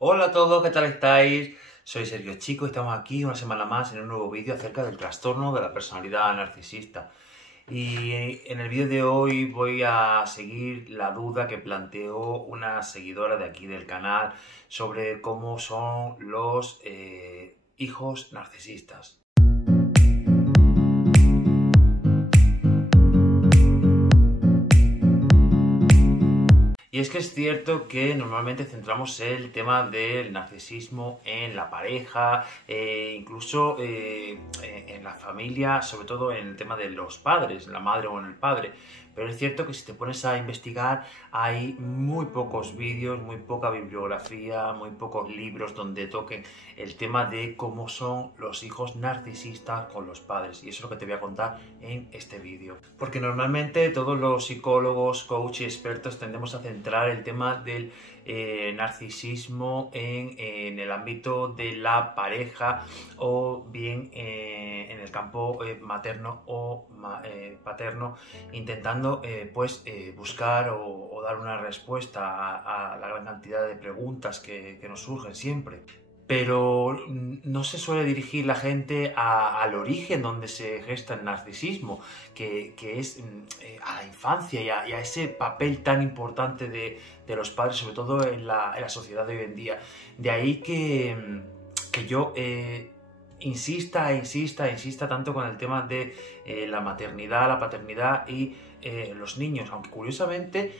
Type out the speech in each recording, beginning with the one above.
Hola a todos, ¿qué tal estáis? Soy Sergio Chico y estamos aquí una semana más en un nuevo vídeo acerca del trastorno de la personalidad narcisista. Y en el vídeo de hoy voy a seguir la duda que planteó una seguidora de aquí del canal sobre cómo son los hijos narcisistas. Y es que es cierto que normalmente centramos el tema del narcisismo en la pareja, incluso en la familia, sobre todo en el tema de los padres, en la madre o en el padre. Pero es cierto que si te pones a investigar hay muy pocos vídeos, muy poca bibliografía, muy pocos libros donde toquen el tema de cómo son los hijos narcisistas con los padres. Y eso es lo que te voy a contar en este vídeo. Porque normalmente todos los psicólogos, coaches y expertos tendemos a centrar el tema del narcisismo en el ámbito de la pareja o bien en el campo materno o paterno, intentando buscar o dar una respuesta a la gran cantidad de preguntas que nos surgen siempre. Pero no se suele dirigir la gente al origen donde se gesta el narcisismo, que es a la infancia y a ese papel tan importante de los padres, sobre todo en la sociedad de hoy en día. De ahí que yo insista tanto con el tema de la maternidad, la paternidad y los niños, aunque curiosamente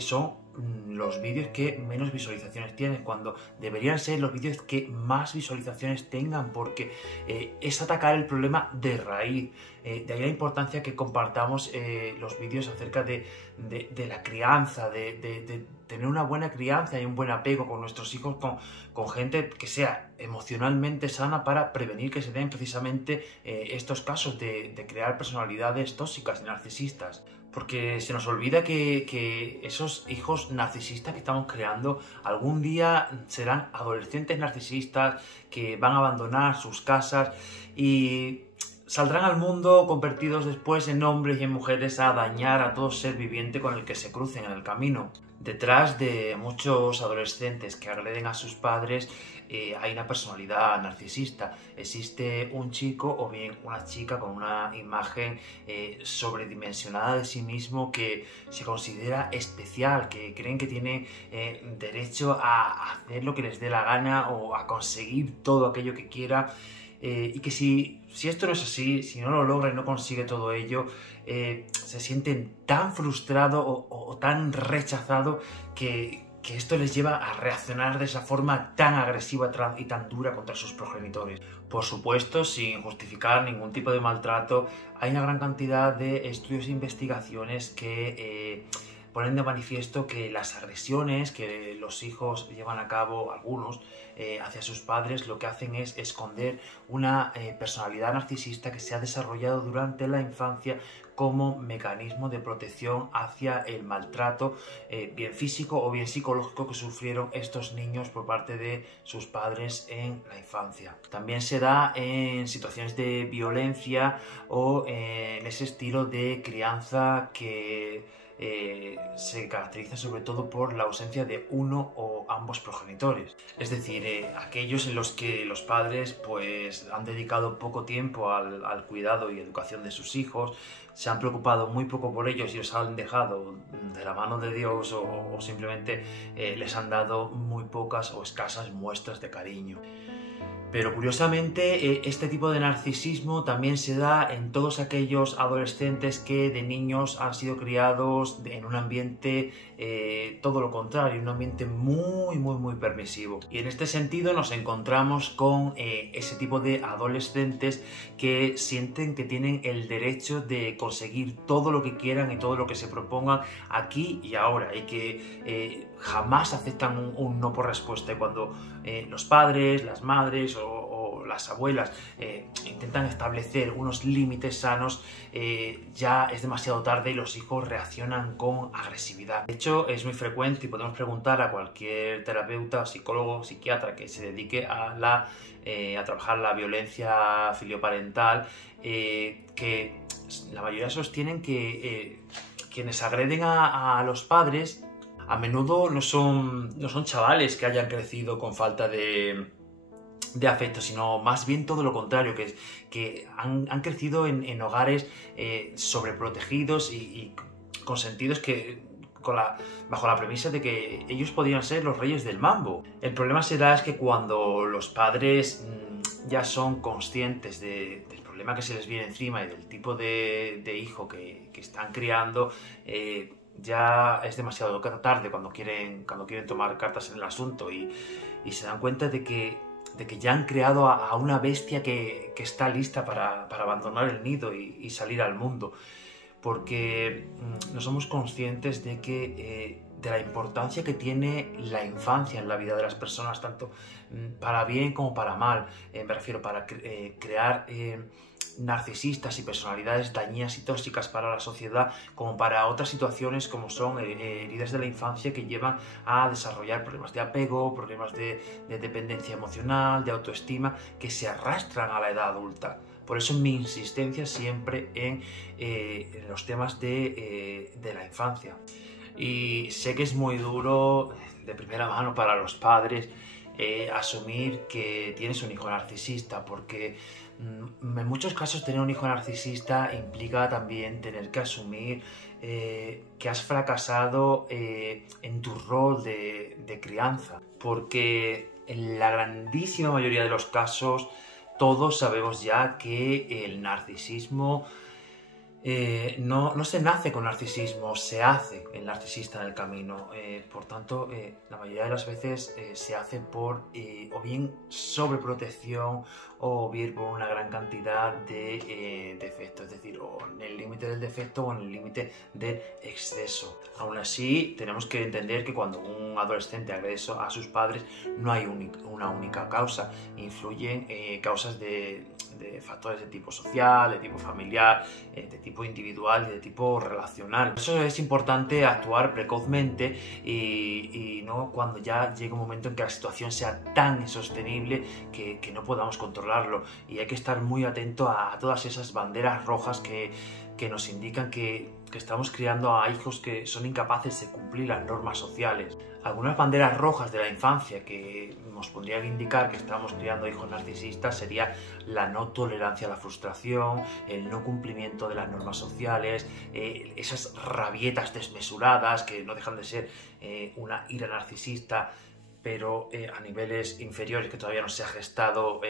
son los vídeos que menos visualizaciones tienen, cuando deberían ser los vídeos que más visualizaciones tengan, porque es atacar el problema de raíz. De ahí la importancia que compartamos los vídeos acerca de la crianza, de tener una buena crianza y un buen apego con nuestros hijos, con gente que sea emocionalmente sana, para prevenir que se den precisamente estos casos de crear personalidades tóxicas y narcisistas. Porque se nos olvida que esos hijos narcisistas que estamos creando algún día serán adolescentes narcisistas que van a abandonar sus casas y saldrán al mundo convertidos después en hombres y en mujeres a dañar a todo ser viviente con el que se crucen en el camino. Detrás de muchos adolescentes que agreden a sus padres hay una personalidad narcisista. Existe un chico o bien una chica con una imagen sobredimensionada de sí mismo, que se considera especial, que creen que tiene derecho a hacer lo que les dé la gana o a conseguir todo aquello que quiera. Y que si esto no es así, si no lo logra y no consigue todo ello, se sienten tan frustrados o tan rechazados que esto les lleva a reaccionar de esa forma tan agresiva y tan dura contra sus progenitores. Por supuesto, sin justificar ningún tipo de maltrato, hay una gran cantidad de estudios e investigaciones que ponen de manifiesto que las agresiones que los hijos llevan a cabo, algunos, hacia sus padres, lo que hacen es esconder una personalidad narcisista que se ha desarrollado durante la infancia como mecanismo de protección hacia el maltrato, bien físico o bien psicológico, que sufrieron estos niños por parte de sus padres en la infancia. También se da en situaciones de violencia o en ese estilo de crianza que se caracteriza sobre todo por la ausencia de uno o ambos progenitores. Es decir, aquellos en los que los padres pues han dedicado poco tiempo al cuidado y educación de sus hijos, se han preocupado muy poco por ellos y los han dejado de la mano de Dios, o simplemente les han dado muy pocas o escasas muestras de cariño. Pero curiosamente este tipo de narcisismo también se da en todos aquellos adolescentes que de niños han sido criados en un ambiente todo lo contrario, un ambiente muy permisivo. Y en este sentido nos encontramos con ese tipo de adolescentes que sienten que tienen el derecho de conseguir todo lo que quieran y todo lo que se propongan aquí y ahora, y que jamás aceptan un no por respuesta. Y cuando los padres, las madres o las abuelas intentan establecer unos límites sanos, ya es demasiado tarde y los hijos reaccionan con agresividad. De hecho, es muy frecuente y podemos preguntar a cualquier terapeuta, psicólogo, psiquiatra que se dedique a trabajar la violencia filioparental, que la mayoría sostienen que quienes agreden a los padres A menudo no son chavales que hayan crecido con falta de afecto, sino más bien todo lo contrario, que han crecido en hogares sobreprotegidos y consentidos bajo la premisa de que ellos podían ser los reyes del mambo. El problema será es que cuando los padres ya son conscientes del problema que se les viene encima y del tipo de hijo que están criando, ya es demasiado tarde cuando quieren tomar cartas en el asunto y se dan cuenta de que ya han creado a una bestia que está lista para abandonar el nido y salir al mundo. Porque no somos conscientes de la importancia que tiene la infancia en la vida de las personas, tanto para bien como para mal. Me refiero para crear narcisistas y personalidades dañinas y tóxicas para la sociedad, como para otras situaciones como son heridas de la infancia que llevan a desarrollar problemas de apego, problemas de dependencia emocional, de autoestima, que se arrastran a la edad adulta. Por eso mi insistencia siempre en los temas de la infancia. Y sé que es muy duro de primera mano para los padres asumir que tienes un hijo narcisista, porque en muchos casos tener un hijo narcisista implica también tener que asumir que has fracasado en tu rol de crianza, porque en la grandísima mayoría de los casos todos sabemos ya que el narcisismo no se nace con narcisismo, se hace el narcisista en el camino. Por tanto, la mayoría de las veces se hace por o bien sobreprotección o bien por una gran cantidad de defectos, es decir, o en el límite del defecto o en el límite del exceso. Aún así, tenemos que entender que cuando un adolescente agrede a sus padres no hay una única causa, influyen causas de factores de tipo social, de tipo familiar, de tipo individual y de tipo relacional. Por eso es importante actuar precozmente y no cuando ya llegue un momento en que la situación sea tan insostenible que no podamos controlarlo, y hay que estar muy atento a todas esas banderas rojas que nos indican que estamos criando a hijos que son incapaces de cumplir las normas sociales. Algunas banderas rojas de la infancia que nos podrían indicar que estamos criando hijos narcisistas sería la no tolerancia a la frustración, el no cumplimiento de las normas sociales, esas rabietas desmesuradas que no dejan de ser una ira narcisista, pero a niveles inferiores que todavía no se ha gestado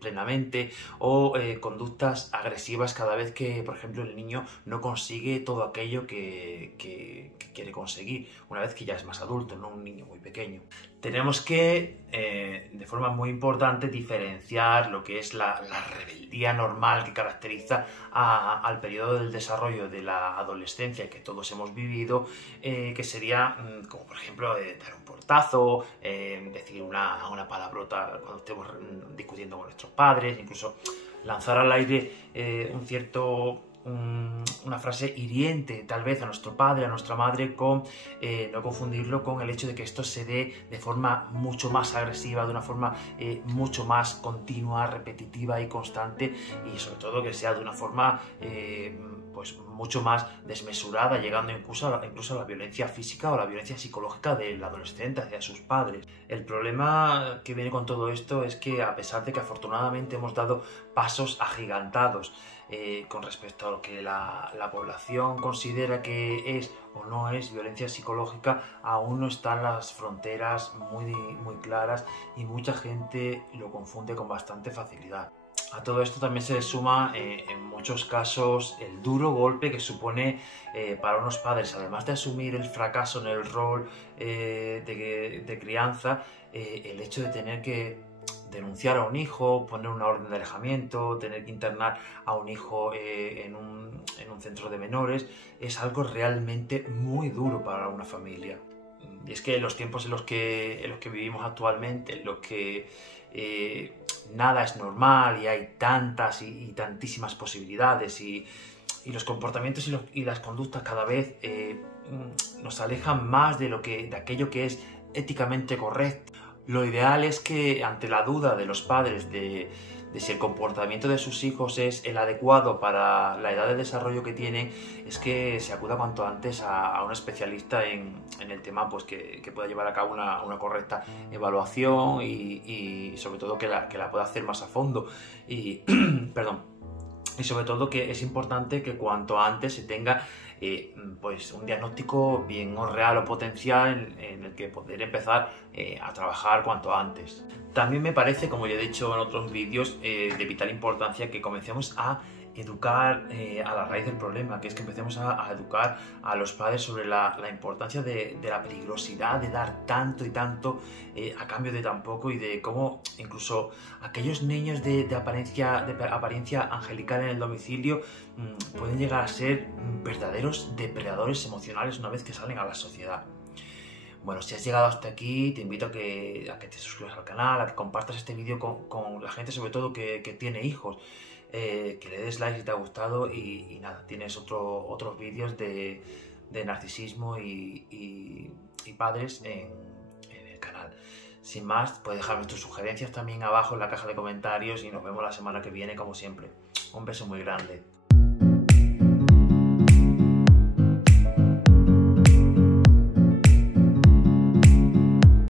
plenamente, o conductas agresivas cada vez que, por ejemplo, el niño no consigue todo aquello que quiere conseguir, una vez que ya es más adulto, no un niño muy pequeño. Tenemos que, de forma muy importante, diferenciar lo que es la rebeldía normal que caracteriza al periodo del desarrollo de la adolescencia que todos hemos vivido, que sería, como por ejemplo, dar un portazo, decir una palabrota cuando estemos discutiendo con nuestros padres, incluso lanzar al aire una frase hiriente tal vez a nuestro padre, a nuestra madre, no confundirlo con el hecho de que esto se dé de forma mucho más agresiva, de una forma mucho más continua, repetitiva y constante, y sobre todo que sea de una forma pues mucho más desmesurada, llegando incluso a la violencia física o la violencia psicológica del adolescente hacia sus padres. El problema que viene con todo esto es que, a pesar de que afortunadamente hemos dado pasos agigantados con respecto a lo que la población considera que es o no es violencia psicológica, aún no están las fronteras muy claras y mucha gente lo confunde con bastante facilidad. A todo esto también se le suma en muchos casos el duro golpe que supone para unos padres, además de asumir el fracaso en el rol de crianza, el hecho de tener que denunciar a un hijo, poner una orden de alejamiento, tener que internar a un hijo en un centro de menores, es algo realmente muy duro para una familia. Y es que en los tiempos en los que vivimos actualmente, en los que nada es normal y hay tantas y tantísimas posibilidades, y los comportamientos y las conductas cada vez nos alejan más de aquello que es éticamente correcto. Lo ideal es que ante la duda de los padres de si el comportamiento de sus hijos es el adecuado para la edad de desarrollo que tienen, es que se acuda cuanto antes a un especialista en el tema, pues que pueda llevar a cabo una correcta evaluación y sobre todo que la pueda hacer más a fondo. Y, perdón. Y sobre todo que es importante que cuanto antes se tenga pues un diagnóstico bien o real o potencial en el que poder empezar a trabajar cuanto antes. También me parece, como ya he dicho en otros vídeos, de vital importancia que comencemos a educar a la raíz del problema, que es que empecemos a educar a los padres sobre la importancia de la peligrosidad de dar tanto y tanto a cambio de tan poco, y de cómo incluso aquellos niños de apariencia angelical en el domicilio pueden llegar a ser verdaderos depredadores emocionales una vez que salen a la sociedad. Bueno, si has llegado hasta aquí, te invito a que te suscribas al canal, a que compartas este vídeo con la gente, sobre todo que tiene hijos, que le des like si te ha gustado, y nada, tienes otros vídeos de narcisismo y padres en el canal. Sin más, puedes dejarme tus sugerencias también abajo en la caja de comentarios y nos vemos la semana que viene como siempre. Un beso muy grande.